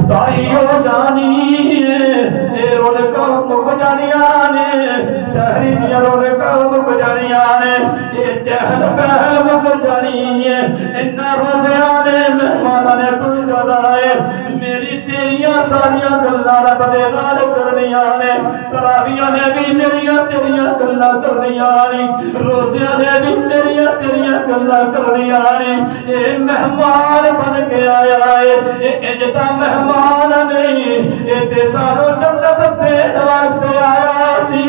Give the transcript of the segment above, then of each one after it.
افطاری ہو جانی اے رونقاں مک جانیاں نے شہری دیاں رونقاں مک جانیاں نے اے چہل پہل مک جانی ہے انہاں روزیاں نے مہماناں نے تو جانا ہے میری تیریاں ساریاں گلاں رب دے نال کرنیاں نے تراویاں نے بھی میریاں تیریاں گلاں کرنیاں نے روزیاں نے بھی میریاں تیریاں گلاں کرنیاں نے اے مہمان بن کے آیا ہے اے اجتا مہمان نہیں اے تے سانو جنت دین واسطے آیا سی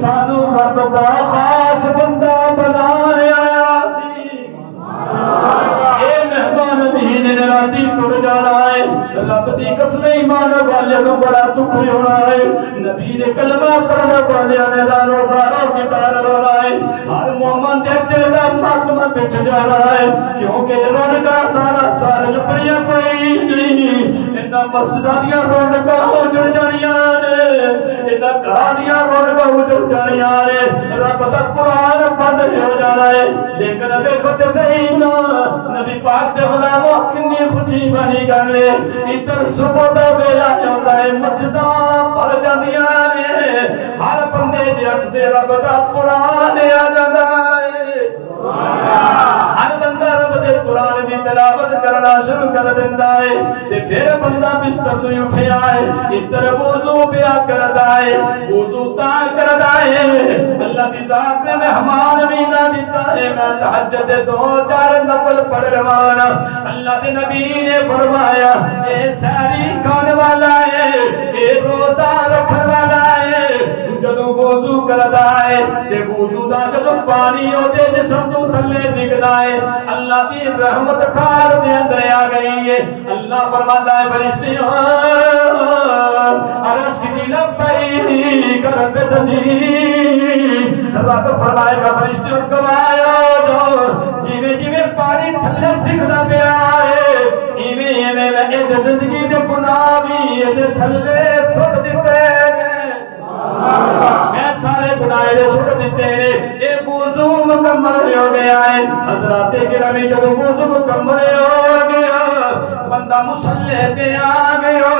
سانو رب دا خاص بندہ بنانے آیا سی اے مہمان مہینے نے راتی ٹر جانا ہے رب دی قسم ایمان والے کو بڑا دکھ ہونا ہے نبی نے کلمہ پڑھنے والے نے روزہ کے پار رونا ہے ہر مومن دے دل دا ماتم بچ جانا ہے کیونکہ رونقاں سارا سال لپڑیاں کوئی نہیں انہاں مسجداں دیاں رونقاں اجڑ جانیاں نے انہاں گھراں دیاں رونقاں اجڑ جانیاں نے رب دا قرآن بند ہو جانا ہے لیکن ویکھو تے صحیح نا نبی پاک دے غلاموں کتنی خوشی بنی گئے ادھر صبح دا ویلا آندا ہے مسجداں بھر جاندیاں نے ہر بندے دے ہتھ تے رب دا قرآن آ جاندا ہے ہر بندہ رب دے قرآن دی تلاوت کرنا شروع کر دیندا ہے تے پھر بندہ بستر تو اٹھیا ہے ادھر وضو پیا کردا ہے وضو تا کردا ہے اللہ دی ذات نے مہمان بھی نہ دیتا ہے میں تہجد دے 2-4 نفل پڑھ لوانا اللہ دے نبی نے فرمایا اے ساری کھان والا ہے اے روزہ رکھن والا ہے جدوں وضو کردا ہے تے وضو دا جدوں پانی اودے جسم تو تھلے ڈگدا ہے اللہ دی رحمت ٹھار دے اندر آ گئی ہے اللہ فرماتا ہے فرشتیوں عرش کی لبئی کر بدنی رب فرمائے گا فرشتیوں گوایا جو جیویں جیویں پانی تھلے ڈگدا پیا ہے ایویں ایویں میں زندگی دے گناہ بھی اے تھلے سٹ دتے میں سارے گناہ سٹ دیتے ہیں یہ وضو مکمل ہو گیا ہے حضرات گرامی جب وضو مکمل ہو گیا بندہ مصلی تے آ گیا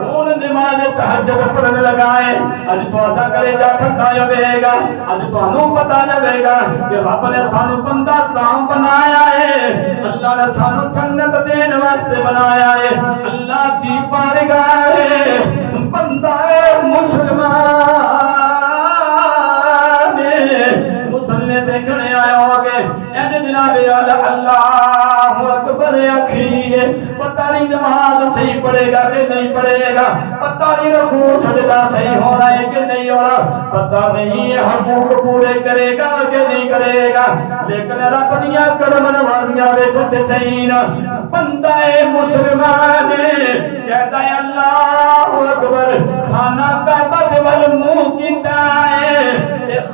ہن نماز تہجد پڑھنے لگا ہے اج تہاڈا کلیجہ ٹھنڈا ہوے گا اج تانوں پتہ لگے گا کہ رب نے سانو بندہ تاں بنایا ہے اللہ نے سانو جنت دین واسطے بنایا ہے اللہ دی بارگاہ ہے بندہ مسلمان مسلے دیکھنے آیا ہوگے اے جناب اللہ اکبر اکھیے پتہ نہیں نماز صحیح پڑھے گا کہ نہیں پڑھے گا پتہ نہیں رکوع سجدہ صحیح ہو رہا ہے کہ نہیں ہو رہا پتہ نہیں ہے حقوق پورے کرے گا کہ نہیں کرے گا لیکن رب دیا کرم نوازیاں ویکھو تے صحیح نا بندہ مسلمان کہتا ہے اللہ اکبر خانہ کعبہ دے ول منہ کیتا ہے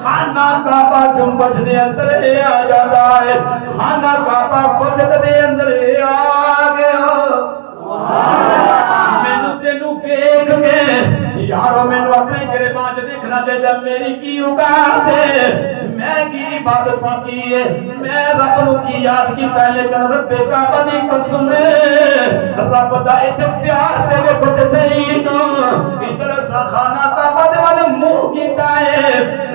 خانہ کعبہ جنبش دے اندر آ جاتا ہے خانہ کعبہ فجر دے اندر آ گیا مینوں تینوں دیکھ کے یارو مینوں اپنے گریباں وچ دیکھنا چاہیے میری کی اوقات ہے میں کی عبادت کی ہے میں رب نو کی یاد کیتا ہے لیکن رب کعبہ دی قسم رب دا ایتھے پیار تے ویکھو تے صحیح نو ادھر خانہ کعبہ دے والے منہ کیتا ہے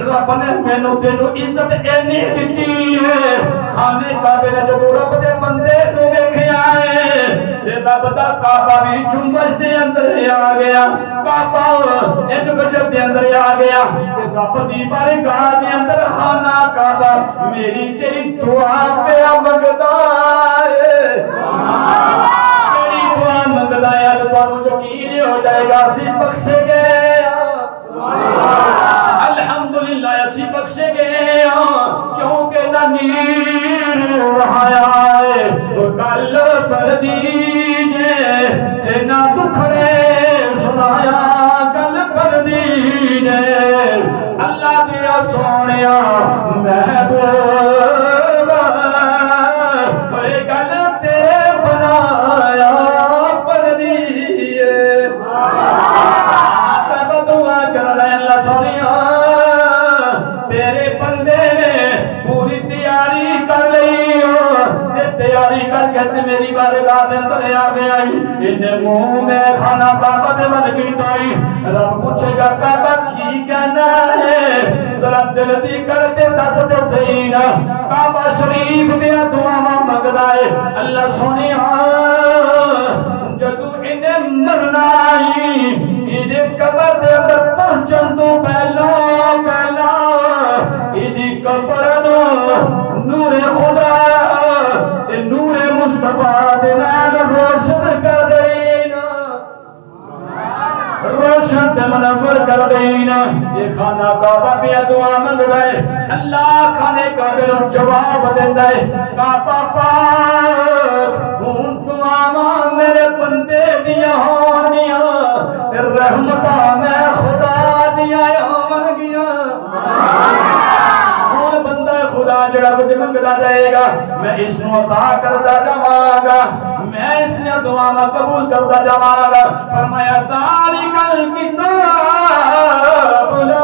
رب نے مینوں تینوں عزت اینی دتی ہے خانے کعبے نے جو رب دے بندے نو ویکھیا ہے تے رب دا کعبہ بھی جنبش دے اندر آ گیا کعبہ ایک گجر دے اندر آ گیا تے رب دی بارگاہ دے اندر خانہ کعبہ میری تیری دعا پہ منگدا ہے تیری دعا منگدا ہے تو تانوں یقین ہو جائے گا اسی بخشے گئے الحمدللہ اسی بخشے گئے کیونکہ نہ نیر رہایا ہے گل کر دیجئے نہ دکھڑے سنایا گل کر دیجئے اللہ دیا سونیا محبوب گل تے بنایا پڑھ دیئے دعا کر رہے اللہ سونیا تیرے بندے نے پوری تیاری کر لئی ہو تیاری کر کے میری بارگاہ دے اندر آ گیا انہیں میں خانہ کعبہ دے ول کیتائی رب پوچھے گا کعبہ کی کہنا ہے ذرا دل دی کرتے دس تے صحیح نا کعبہ شریف دیا دعاواں منگدا ہے اللہ سونیا جدوں انہیں مرنا ہی انہیں قبر دے اندر پہنچن تو پہلا انہیں قبر نور خدا نور مصطفیٰ دے نال روشن کر دینا روشن تے منور کر دینا یہ خانہ کعبہ پہ دعا منگ رہے اللہ خانے کعبے نوں جواب دیندا ہے کعبہ پاک ہن دعاواں میرے بندے دیاں ہونگیاں تے رحمتاں میں خدا دیاں ہونگیاں ہن بندہ خدا جڑا کچھ منگدا جائے گا میں اس نوں عطا کردا جاواں گا میں اس نے دعاواں قبول کردا جاواں گا فرمایا ذالک الکتاب لا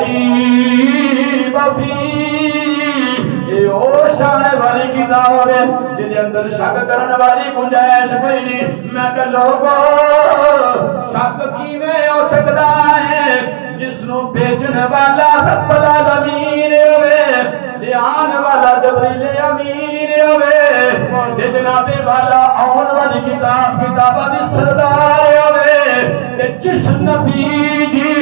ریب فیہ او شان والی کتاب ہے جس کے اندر شک کرنے والی گنجائش کوئی نہیں میں کہ لوگوں شک کیویں ہو سکدا ہے جس نو بھیجنے والا رب العالمین ہوئے لیان والا جبریل امین ہوئے جناب والا آن والی کتاباں دی سردار ہوئے جس نبی دی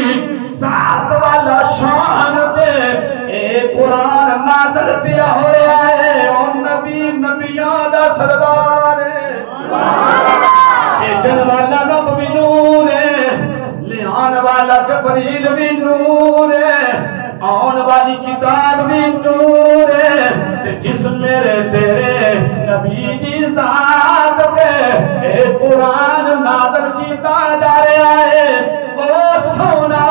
ذات والا شان تے اے قرآن نازل پیا ہو رہا ہے اور نبی نبیاں دا سردار ہے بھیجن والا رب بھی نور ہے لیان والا جبریل بھی نور ہے آن والی کتاب بھی نور ہے جس میرے تیرے نبی دی ذات پہ اے قرآن نازل کیتا جا رہا ہے او سونا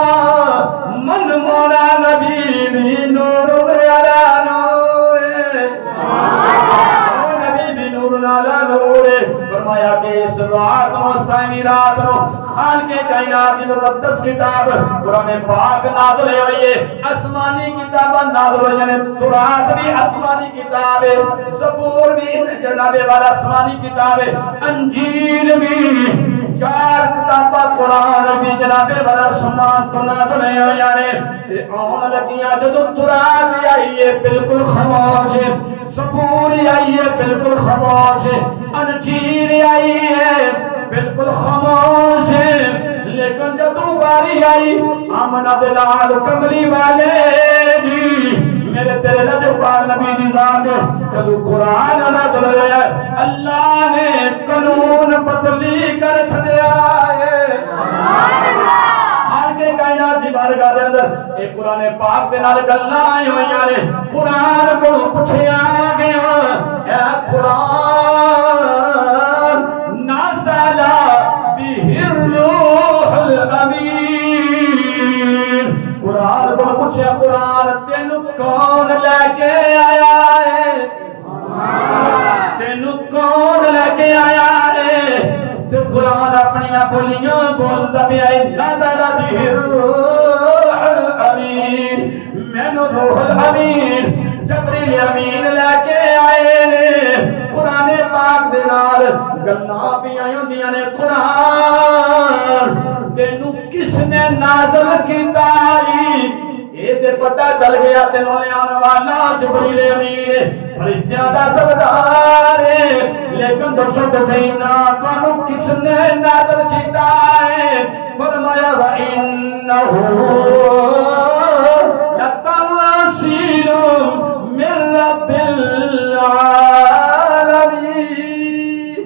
من مولا نبی بھی نور علی نور ہے نبی بھی نور علی نور ہے فرمایا کہ اس رات مستعینی رات خالق کائنات کی مقدس کتاب قرآن پاک نازل ہوئی ہے آسمانی کتاباں نازل ہوئی ہیں تورات بھی آسمانی کتاب ہے زبور بھی جناب والا آسمانی کتاب ہے انجیل بھی چار کتاباں قرآن بھی جناب والا آسمان تو نازل ہوئی ہیں آن لگیاں جدوں تورات بھی آئی ہے بالکل خاموش ہے زبور آئی ہے بالکل خاموش ہے انجیل آئی ہے بالکل خاموش ہے لیکن جدوں باری آئی آمنہ بلال کملی والے دی میرے تیرے لجپال نبی دی ذات جدوں قرآن نازل ہویا اللہ نے قانون بدلی کر چھڈیا ہے ہر کے کائنات دی بارگاہ دے اندر ایک قرآن پاک دے نال گلاں آئی ہوئیاں نے قرآن کو پوچھیا گیا اے قرآن نازل به الروح الامین قرآن کو پوچھیا قرآن تینوں کون لے کے آیا ہے تینوں کون لے کے آیا ہے تے قرآن اپنی بولیاں بولدا پیا ہے نازل به الروح الامین مینوں روح الامین جبریل امین لے کے آئے نے قرآن پاک دے نال گلاں پیاں ہوندیاں نے قرآن تینوں کس نے نازل کیتا اے تے پتہ چل گیا تینوں آن والا جبریل امین فرشتیاں دا سردار ہے لیکن دسو تے صحیح نا تانوں کس نے نازل کیتا ہے فرمایا وَإِنَّهُ لَتَنزِيلٌ مِّن رَّبِّ العالمین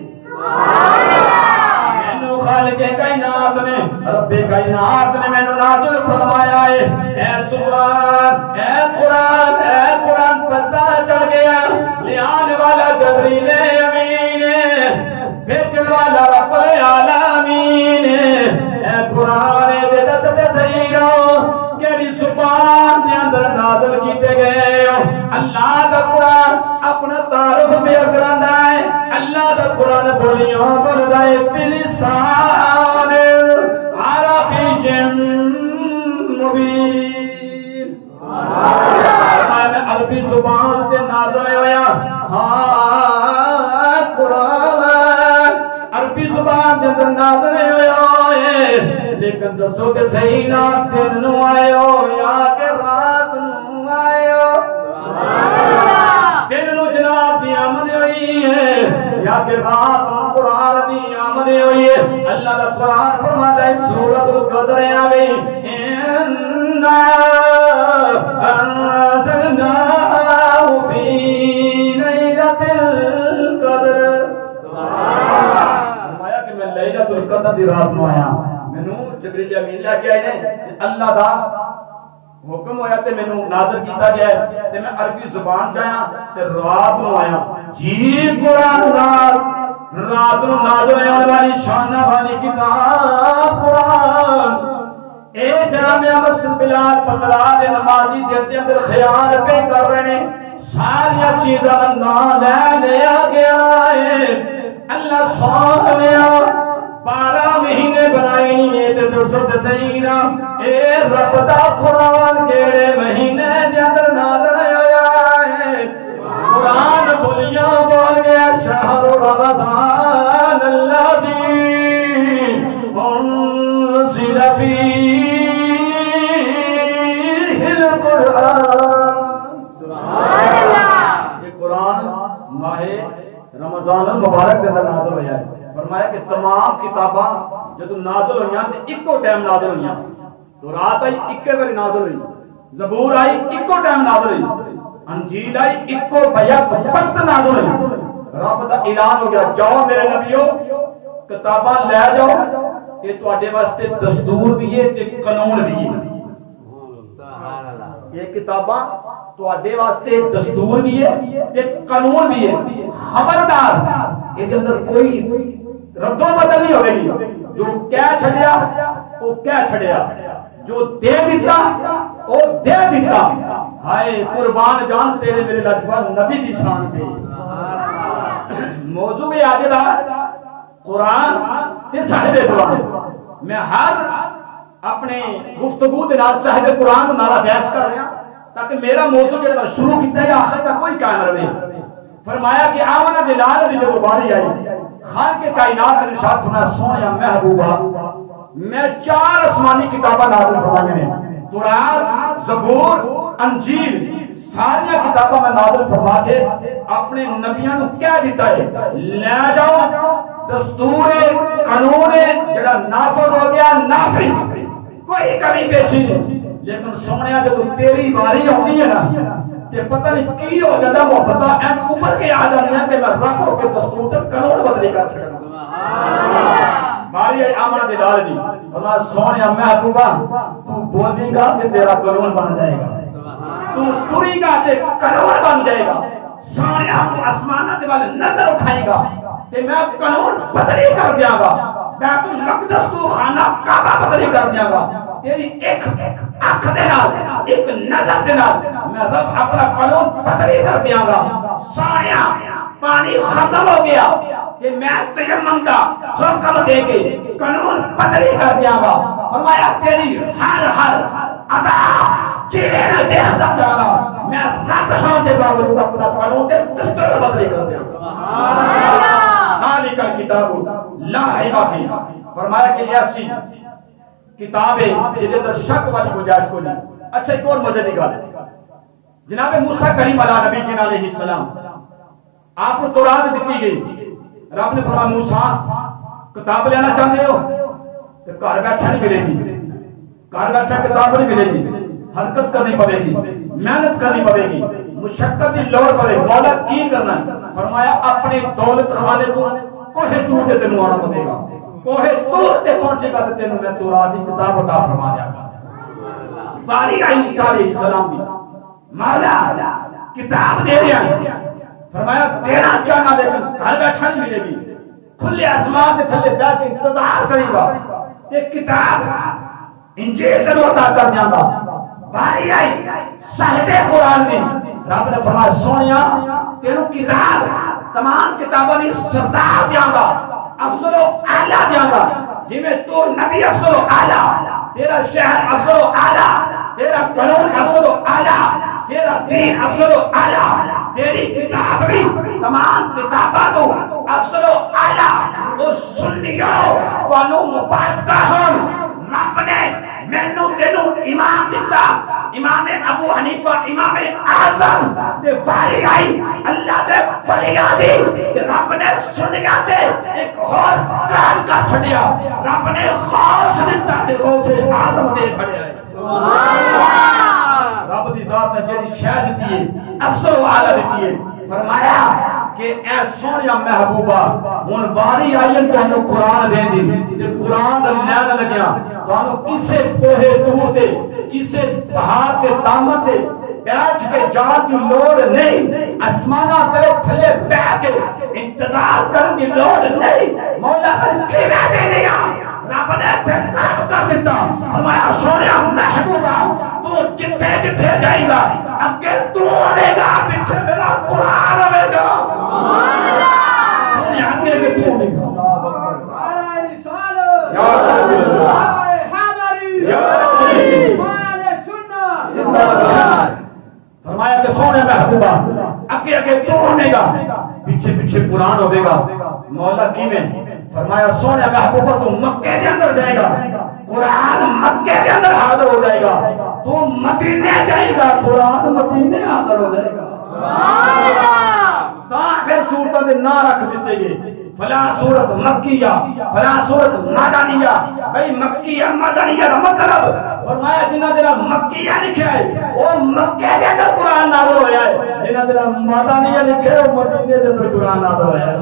مینوں خالق کائنات نے رب کائنات نے مینوں نازل فرمایا ہے اے قرآن پتہ چل گیا لیان والا جبریل امین بھیجن والا رب العالمین اے قرآن دے دستے صحیح ہو کیڑی زبان دے اندر نازل کیتے گئے ہو اللہ دا قرآن اپنا تعارف بیان کراندا ہے اللہ دا قرآن بولیاں بولدا ہے بلسان عربی مبین عربی زبان سے نازل ہویا ہاں قرآن زبان دے اندر نازل ہوئے لیکن دسو کہ صحیح نا دن نو آئے ہو یا کہ رات نو آئے ہو دن نو جناب دی آمد ہوئی ہے یا کہ رات نو قرآن دی آمد ہوئی ہے اللہ دا قرآن فرماتا ہے سورۃ القدر آوے اِنَّا أَنزَلْنَاهُ فِي لَيْلَةِ الْقَدْرِ فرمایا کہ میں لیلۃ القدر دی رات نو آیا مینوں جبریل امین لے کے آئے نے اللہ دا حکم ہویا تے مینوں نازل کیتا گیا ہے تے میں عربی زبان چاہیا تے رات نو آیا جی قرآن رات نو نازل ہونے والی شانہ والی کتاب قرآن اے جامعہ مسجد بلال پتلا دے نمازی دے اندر خیال پہ کر رہے ہیں ساری چیزاں نام لیا گیا ہے اللہ سونے 12 مہینے بنائے نہیں ہے تے دوسرے دسینا اے رب دا قرآن کیڑے مہینے دے اندر نازل ہویا ہے قرآن بولیاں بول گیا شہر رمضان الذی انزل فیہ القرآن سبحان اللہ یہ قرآن ماہ رمضان المبارک کے اندر نازل ہویا ہے فرمایا کہ تمام کتاباں جدو نازل ہوئیاں تے اکو ٹائم نازل ہوئیاں تورات آئی اکے باری نازل ہوئی زبور آئی اکو ٹائم نازل ہوئی انجیل آئی اکو بیعت وقت نازل ہوئی رب دا اعلان ہو گیا جاؤ میرے نبیوں کتاباں لے جاؤ یہ تواڈے واسطے دستور بھی ہے تے قانون بھی ہے یہ کتاباں تواڈے واسطے دستور بھی ہے تے قانون بھی ہے خبردار یہ اندر کوئی رد و بدل نہیں ہوگی جو کہہ چھڑیا وہ کہہ چھڑیا جو دے دیتا وہ دے دیتا ہائے قربان جان تیرے میرے لجبان نبی دی شان پہ موضوع آج دا قرآن تے صاحب قرآن میں ہر اپنے گفتگو دے نال صاحب قرآن نالا بیعت کر رہا تاکہ میرا موضوع جو شروع کیتا ہے آخر تک کوئی قائم رہے فرمایا کہ آمنہ دلال دی جو باری آئی خالق کائنات نے ارشاد فرمایا سونیا محبوبہ میں 4 آسمانی کتاباں نازل فرمانے ہیں تورات زبور انجیل ساری کتاباں میں نازل فرما کے اپنے نبیوں کو کیا دیتا ہے لے جاؤ دستور قانون جڑا نافذ ہو گیا نافذ کوئی کمی پیشی نہیں لیکن سونیا جب تیری باری ہونی ہے نا کہ پتہ نہیں کی ہو جاتا محبت این اوپر کے آ جانی ہے کہ میں رکھ ہو کے دستور تک قانون بدلی کر سکتا باری ہے آمنہ دلال دی اللہ سونیا محبوبہ تو بولی گا کہ تیرا قانون بن جائے گا تو ٹوری گا کہ قانون بن جائے گا سونیا تو آسمانہ دے والے نظر اٹھائے گا کہ میں قانون بدلی کر دیا گا بیت المقدس تو خانہ کعبہ بدلی کر دیا گا تیری ایک آنکھ دے نال ایک نظر دے نال میں رب اپنا قانون بدلی کر دیا گا سایہ پانی ختم ہو گیا کہ میں تیمم دا حکم دے کے قانون بدلی کر دیا گا فرمایا تیری ہر ادا چیرے نہ دیکھتا جانا میں رب ہوں دے باوجود اپنا قانون دے دستور بدلی کر دیا گا ذالک الکتاب لا ریب فیہ فرمایا کہ ایسی کتاب ہے جس اندر شک والی گنجائش کو نہیں اچھا ایک اور مزے کی گل جناب موسیٰ کریم علیہ نبی کے علیہ السلام آپ کو تورات دیتی گئی رب نے فرمایا موسیٰ کتاب لینا چاہتے ہو تو گھر بیٹھا نہیں ملے گی گھر بیٹھا کتاب نہیں ملے گی حرکت کرنی پڑے گی محنت کرنی پڑے گی مشقت کی لوڑ پڑے مولا کی کرنا فرمایا اپنے دولت خانے کو کوہ طور سے تینوں آنا پڑے گا کوہ طور سے پہنچے گا تو تینوں میں تورات کی کتاب عطا فرما دیا گا باری عیسیٰ علیہ السلام بھی مولا کتاب دے دیا فرمایا دینا چاہنا لیکن گھر بیٹھا نہیں ملے گی کھلے آسمان سے تھلے بیٹھ کے انتظار کرے گا یہ کتاب انجیل تینوں عطا کر دیا گا باری آئی صاحب قرآن دی رب نے فرمایا سونیا تینوں کتاب تمام کتابوں نے سردار دیا گا افضل و اعلیٰ دیا گا جی میں تو نبی افضل و اعلیٰ تیرا شہر افضل و اعلیٰ تیرا قانون افضل و اعلیٰ تیرا دین افضل و اعلیٰ تیری کتاب بھی تمام کتابوں کو افضل و اعلیٰ وہ سنی بیٹیوں تانوں مبارکہ ہون رب نے مینوں تینوں امام دیتا امام ابو حنیفہ امام اعظم تے باری آئی اللہ دے فریاد دی رب نے سنیا تے ایک اور کام کر چھڈیا رب نے خاص دیتا تے غوث اعظم دے چھڈیا سبحان اللہ رب دی ذات نے جڑی شے دتی ہے افسر والا دتی ہے فرمایا کہ اے سونیا محبوبہ ہن باری آئی تانوں قرآن دے دی تے قرآن دا لین لگیا تانوں کسے کوہے دور تے کسے پہاڑ تے دامن تے بیٹھ کے جان کی لوڑ نہیں آسماناں تے تھلے بیٹھ کے انتظار کرن دی لوڑ نہیں مولا کی دے دیا رب نے کام کر دیتا فرمایا سونیا محبوبہ تو جتھے جتھے جائے گا اگے تو آئے گا پیچھے میرا قرآن آئے گا سبحان اللہ سونیا اگے کے تو آئے گا یا رسول اللہ یا فرمایا کہ سونے محبوبہ اگے اگے تو ہونے گا پیچھے پیچھے قرآن ہوئے گا مولا کی میں فرمایا سونے محبوبہ تو مکے کے اندر جائے گا قرآن مکے کے اندر حاضر ہو جائے گا تو مدینے جائے گا قرآن مدینے حاضر ہو جائے گا آخر صورتوں کے نہ رکھ دیتے گئے فلاں صورت مکیہ فلاں صورت مدنیہ بھئی مکیہ مدنیہ کا مطلب فرمایا جنہ دل مکیہ لکھا ہے وہ مکے کے اندر قرآن نازل ہویا ہے جنہ دل مدنیہ لکھا ہے وہ مدینے کے اندر قرآن نازل ہویا ہے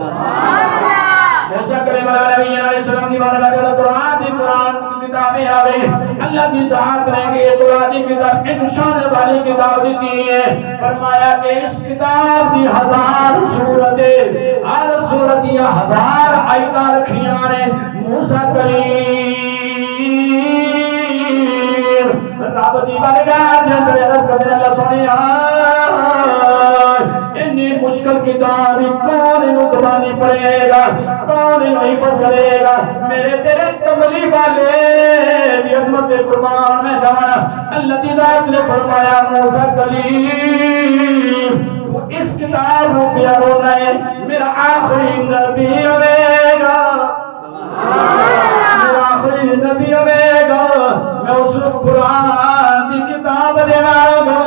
موسیٰ کلیم علیہ السلام کی بارگاہ میں قرآن کی کتابیں آ گئی اللہ کی ذات نے کہ یہ قرآن کی کتاب انشان والی کتاب دیتی ہے فرمایا کہ اس کتاب کی 1000 سورتیں ہر سورت یا 1000 آیتاں رکھیاں نے موسیٰ کلیم رب دی بارگاہ میں عرض کرنے اللہ سنیا اتنی مشکل کتاب کون انہوں زبانی پڑھے گا کون انہوں حفظ کرے گا میرے تیرے کملی والے بھی عظمت قربان میں جانا اللہ کی ذات نے فرمایا موسیٰ کلیم اس کتاب کو پیارو نئے میرا آخری نبی ہوئے گا میرا آخری نبی ہوئے گا میں اس قرآن کی کتاب دینا گا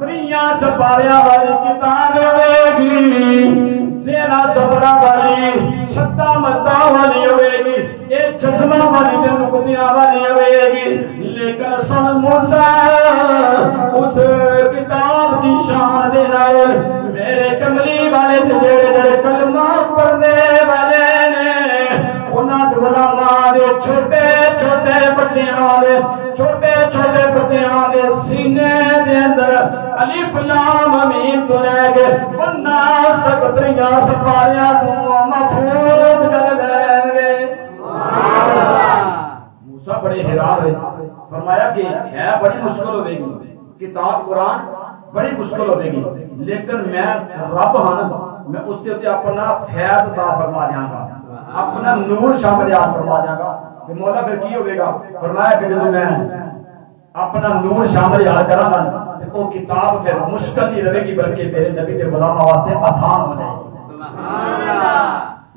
تریاں سپاریاں والی کتاب ہوئے گی زیرہ صبرہ والی شدہ مدہ والی ہوئے گی ایک جسمہ والی نکتیاں والی ہوئے گی لیکن سن موسیٰ اس کتاب کی شان دینا ہے میرے کملی والے جڑے جڑے کلمہ پڑھنے والے نے انہاں غلاماں دے چھوٹے چھوٹے بچیاں دے چھوٹے چھوٹے بچیاں دے سینے دے اندر الف لام میم تو رہ گئے والناس تک تریاں سپاریاں تو محفوظ کر لیں گے موسیٰ بڑے حیران ہوئے فرمایا کہ ہے بڑی مشکل ہوئے گی کتاب قرآن بڑی مشکل ہوئے گی لیکن میں رب ہوں میں اس کے اپنے اپنا فیض عطا فرما دیا گا اپنا نور شامل فرما دیا گا کہ مولا پھر کی ہوئے گا فرمایا کہ جب میں اپنا نور شامل یاد کرا گا وہ کتاب پھر مشکل نہیں رہے گی بلکہ میرے نبی کے غلام واسطے آسان ہو جائے گی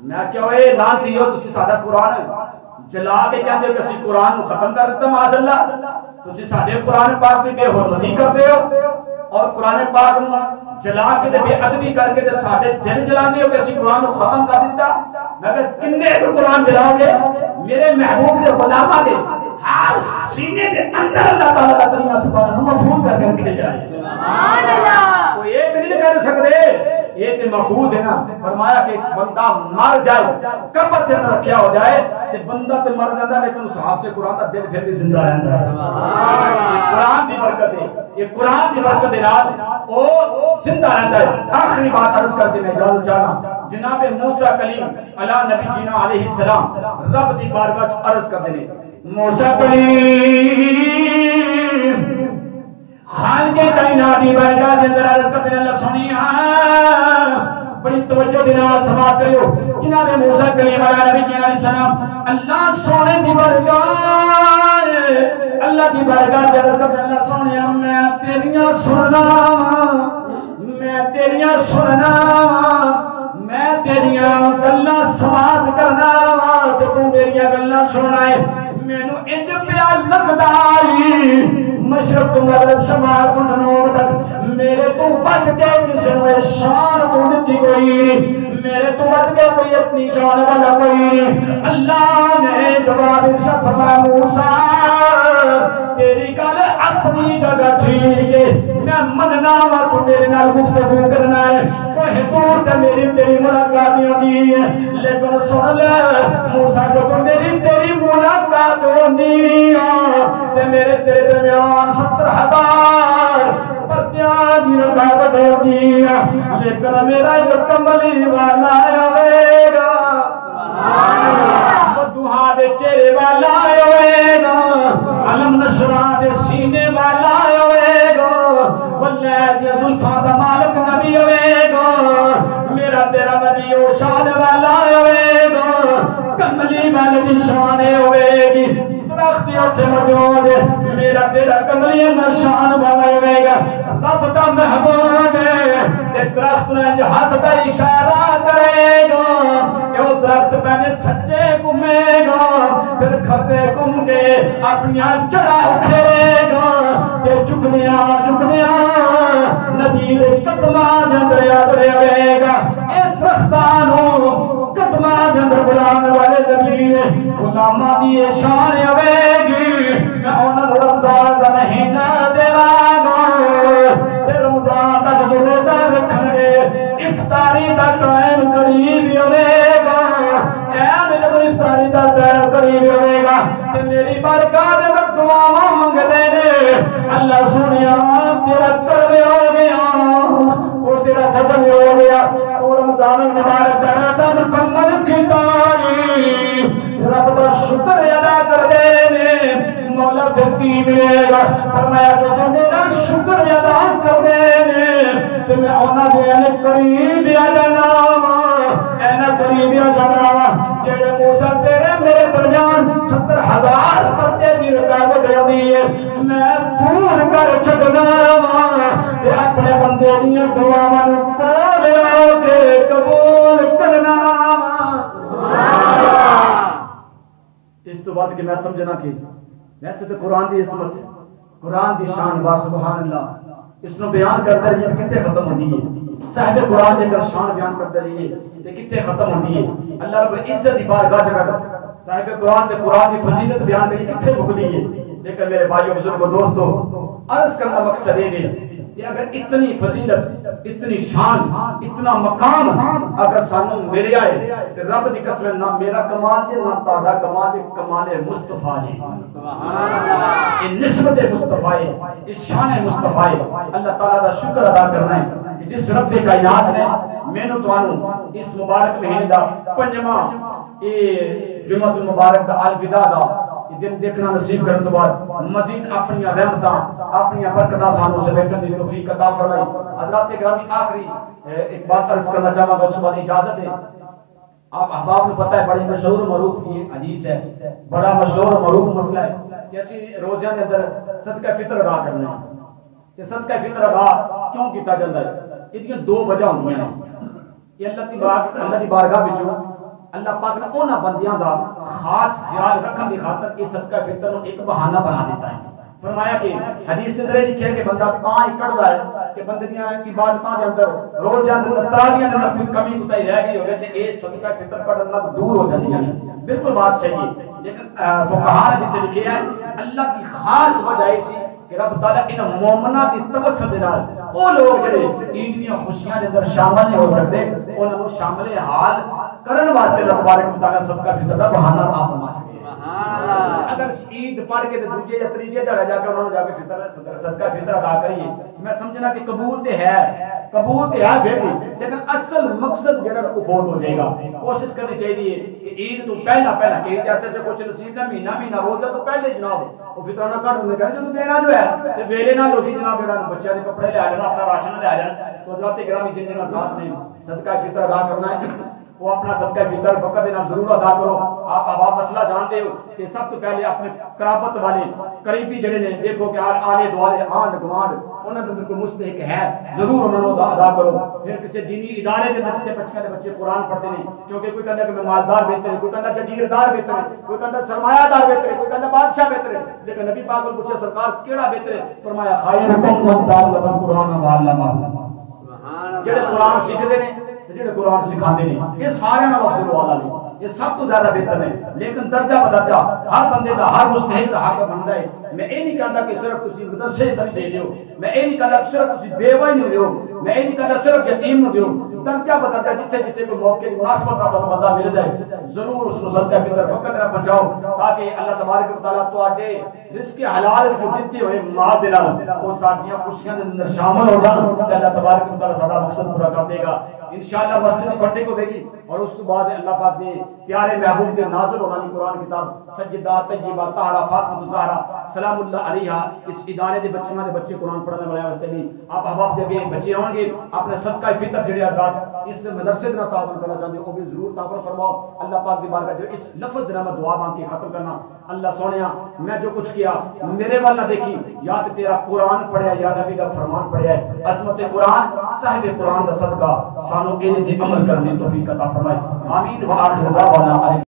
میں کیا ہوئے لانتی ہو تسی سادہ قرآن جلا کے کہتے ہو کسی قرآن ختم کر دیتا معاذ اللہ تسی سادے قرآن پاک بھی بے حرمتی کرتے ہو اور قرآن پاک جلا کے بے ادبی کر کے سادے دل جلانے ہو کسی قرآن ختم کر دیتا میں کہ کنے کو قرآن جلاؤ گے میرے محبوب کے غلامہ دے ہر سینے کے اندر اللہ تعالیٰ کا تریاں سپارہ محفوظ کر کے رکھے جائے سبحان اللہ کوئی ایک نہیں کر سکتے ایک محفوظ ہے نا فرمایا کہ بندہ مر جائے قبر کے اندر رکھیا ہو جائے کہ بندہ تے مر جاتا لیکن اس حافظ سے قرآن کا دل پھر بھی زندہ رہتا ہے یہ قرآن کی برکت ہے یہ قرآن کی برکت ہے وہ زندہ رہتا ہے آخری بات عرض کر کے میں اجازت چاہنا جناب موسیٰ کلیم علیہ نبی جینا علیہ السلام رب دی بارگاہ عرض کر دینے موسیٰ کلیم خالق کائنات دی بارگاہ دے اندر عرض کرتے ہیں اللہ سنیا بڑی توجہ دینا سماعت کریو جناب موسیٰ کلیم علیہ نبی جینا علیہ السلام اللہ سونے دی بارگاہ اللہ دی بارگاہ دے عرض کرتے ہیں اللہ سنیا میں تیریاں سننا میں تیریاں سننا میں تیریاں گلاں سماعت کرنا تے سننا ہے مینوں انج پیا لگدا ہے مشرق مغرب شمال تو جنوب تک میرے تو بچ کے کسی نے شان تو دتی کوئی میرے تو بچ کے کوئی اپنی شان والا کوئی اللہ نے جواب ارشاد فرمایا موسیٰ تیری گل اپنی جگہ ٹھیک ہے میں مننا وا تو میرے نال گفتگو کرنا ہے کوئی دور تے میری تیری ملاقات ہوندی ہے لیکن سن لے موسیٰ جو میری تیری ملاقات ہوندی ہے تے میرے تیرے درمیان 70,000 پردیاں دی رکاوٹ ہوندی ہے لیکن میرا ایک کملی والا آئے گا مدوحا دے چہرے والا آئے گا علم نشرہ دے سینے والا آئے گا واللہ دے ظلفہ دا مالک نبی آئے گا میرا تیرا نبی و شان والا آئے گا کملی والے دی شان ہوئے گی درختی اٹھے موجود میرا تیرا کملی نشان والا ہوئے گا رب دا محبوب ہے درخت نے ہاتھ کا اشارہ کرے گا کہ وہ درخت پہنے سچے گھومے گا پھر کھپے گھوم کے اپنی جڑا اٹھے گا کہ چکنیاں نبی دے قدماں دے اندر یاد رہے گا اے درختانوں قدماں دے اندر بلانے والے نبی نے غلاماں دی شان آئے گی میں انہاں نوں رمضان دا مہینہ دیواں گا تے رمضان دا جو روزہ رکھن گے افطاری دا ٹائم قریب ہوے گا اے جب افطاری دا ٹائم قریب ہوے گا تے میری برکات دے دعاواں منگدے نے اللہ سونیا تیرا کرے ہو گیا اور تیرا فضل ہو گیا اور رمضان مبارک دا روزہ مکمل کیتا رب کا شکر ادا کر دے مولا پھر کی ملے گا فرمایا کہ جو میرا شکر ادا کر دے تو میں انہاں دے قریب آ جانا اینا قریب آ جانا جڑے موسیٰ تیرے میرے درمیان 70,000 پردے کی رکاوٹ ہوندی ہے میں دور کر چھڈنا تے اپنے بندے دیاں دعاواں نوں قبول کے قبول کرنا اس تو بعد کہ میں سمجھنا کہ ویسے تو قرآن دی عظمت قرآن دی شان با سبحان اللہ اس نو بیان کرتے رہیے کتے ختم ہوندی ہے صاحب قرآن دے کر شان بیان کرتے رہیے تے کتے ختم ہوندی ہے اللہ رب العزت دی بارگاہ جگہ صاحب قرآن تے قرآن دی فضیلت بیان کری کتے مکدی ہے لیکن میرے بھائیو بزرگو دوستو عرض کرنا مقصد یہ ہے کہ اگر اتنی فضیلت اتنی شان اتنا مقام اگر سانوں میرے آئے تو رب دی قسم نہ میرا کمال جے نہ تہاڈا کمال جے کمال مصطفیٰ جی سبحان اللہ یہ نسبت مصطفیٰ ہے اس شان مصطفیٰ ہے اللہ تعالیٰ دا شکر ادا کرنا ہے کہ جس رب کائنات نے مینوں تانوں اس مبارک مہینے دا پنجواں یہ جمعہ المبارک دا الوداع دا دن دیکھنا نصیب کرنے کے بعد مزید اپنی رحمتاں اپنی برکتاں سانوں سے بیٹھنے کی توفیق عطا فرمائی حضرات گرامی آخری ایک بات عرض کرنا چاہوں گا اس کے بعد اجازت ہے آپ احباب کو پتہ ہے بڑی مشہور معروف یہ حدیث ہے بڑا مشہور معروف مسئلہ ہے کہ اسی روزے کے اندر صدقہ فطر ادا کرنا ہے کہ صدقہ فطر ادا کیوں کیتا جاتا ہے اس کی دو وجہ ہوندی ہیں یہ اللہ کی بارگاہ وچوں اللہ پاک نے انہاں بندیاں دا خاص خیال رکھن دی خاطر یہ صدقہ فطر نوں ایک بہانہ بنا دیتا ہے فرمایا کہ حدیث کے اندر لکھا ہے کہ بندہ تاں ہی کڑدا ہے کہ بندے دیاں عبادتاں دے اندر روز دے اندر تراویح دے اندر کوئی کمی کوتاہی رہ گئی ہوے تے اے صدقہ فطر پڑھن نال دور ہو جاندیاں ہیں بالکل بات صحیح ہے لیکن فقہاء نے لکھا ہے اللہ کی خاص وجہ ہے کہ رب تعالیٰ ان مومنہ کی توسط دے نال وہ لوگ جڑے عید دی خوشیاں دے اندر شامل نہیں ہو سکتے انہاں نوں شامل حال کرن واسطے اللہ تبارک و تعالیٰ صدقہ فطر دا بہانہ عطا فرما سکے اگر عید پڑھ کے دوسرے یا تیسرے دہاڑے جا کے انہوں نے جا کے صدقہ فطر ادا کریے میں سمجھنا کہ قبول تے ہے پھر بھی لیکن اصل مقصد جڑا وہ فوت ہو جائے گا کوشش کرنی چاہیے کہ عید تو پہلا کہ جیسے سے کچھ نصیب ہے مہینہ روزہ تو پہلے جناب وہ فطر نہ کٹ دے جو دینا جو ہے تے ویلے نال ہوتی جناب جڑا بچیاں دے کپڑے لے آ جانا اپنا راشن لے آ جانا تو حضرات گرامی جن جنہاں ذات نے صدقہ فطر ادا کرنا ہے وہ اپنا صدقہ فطر وقت دینا ضرور ادا کرو. آپ احباب مسئلہ جانتے ہو کہ سب تو پہلے اپنے قرابت والے قریبی جڑے نے دیکھو کہ آلے دوالے آنڈ گوانڈ انہوں نے کوئی مستحق ہے ضرور انہوں نے ادا کرو. پھر کسی دینی ادارے کے بچے بچے بچے قرآن پڑھتے ہیں کیونکہ کوئی کہتا ہے کہ میں مالدار بہتر ہے, کوئی کہتا ہے جاگیردار بہتر ہے, کوئی کہتا ہے سرمایہ دار بہتر ہے, کوئی کہتا ہے بادشاہ بہتر ہے. لیکن نبی پاک کو پوچھا سرکار کیڑا بہتر ہے؟ فرمایا خیرکم من تعلم القرآن وعلمہ. جڑے قرآن سیکھتے ہیں جڑے قرآن سکھاتے ہیں یہ سارے نال افضل والا نہیں, یہ سب تو زیادہ بہتر ہے. لیکن درجہ بدرجہ ہر بندے کا ہر مستحق کا حق بنتا ہے. میں یہ نہیں کہتا کہ صرف تسی مدرسے تک دے دیو, میں یہ نہیں کہتا کہ صرف تسی بیوہ نہیں دیو, میں یہ نہیں کہتا صرف یتیم نہ دیو. درجہ بدرجہ جتنے جتنے کوئی موقع مناسبت کا بندہ مل جائے ضرور اس کو صدقہ فطر وقت نہ پہنچاؤ تاکہ اللہ تبارک و تعالیٰ تواڈے رزق حلال جو دیتے ہوئے مال دے نال وہ ساڈیاں خوشیاں دے اندر شامل ہو جان. اللہ تبارک و تعالیٰ سارا مقصد پورا کر دے گا انشاءاللہ. مسجد پڑھنے کو دے گی اور اس کے بعد اللہ پاک نے پیارے محبوب کے نازل ہونے کی قرآن کتاب سجدہ طیبہ طاہرہ فاطمہ زہرا سلام اللہ علیہا اس ادارے دے بچے قرآن پڑھنے والے واسطے بھی آپ احباب جب بچے ہوں گے اپنے صدقہ فطر جڑے ادا اس مدرسے کا تعاون کرنا چاہتے ہیں وہ بھی ضرور تعاون فرماؤ. اللہ پاک دی بارگاہ جو اس لفظ دے میں دعا مانگ کے ختم کرنا. اللہ سونیا میں جو کچھ کیا میرے وال نہ دیکھی یا تو تیرا قرآن پڑھیا یا نبی کا فرمان پڑھیا ہے. عظمت قرآن صاحب قرآن کا صدقہ سانو اے دے عمل کرنے توفیق عطا فرمائے. آمین. وآخر دعوانا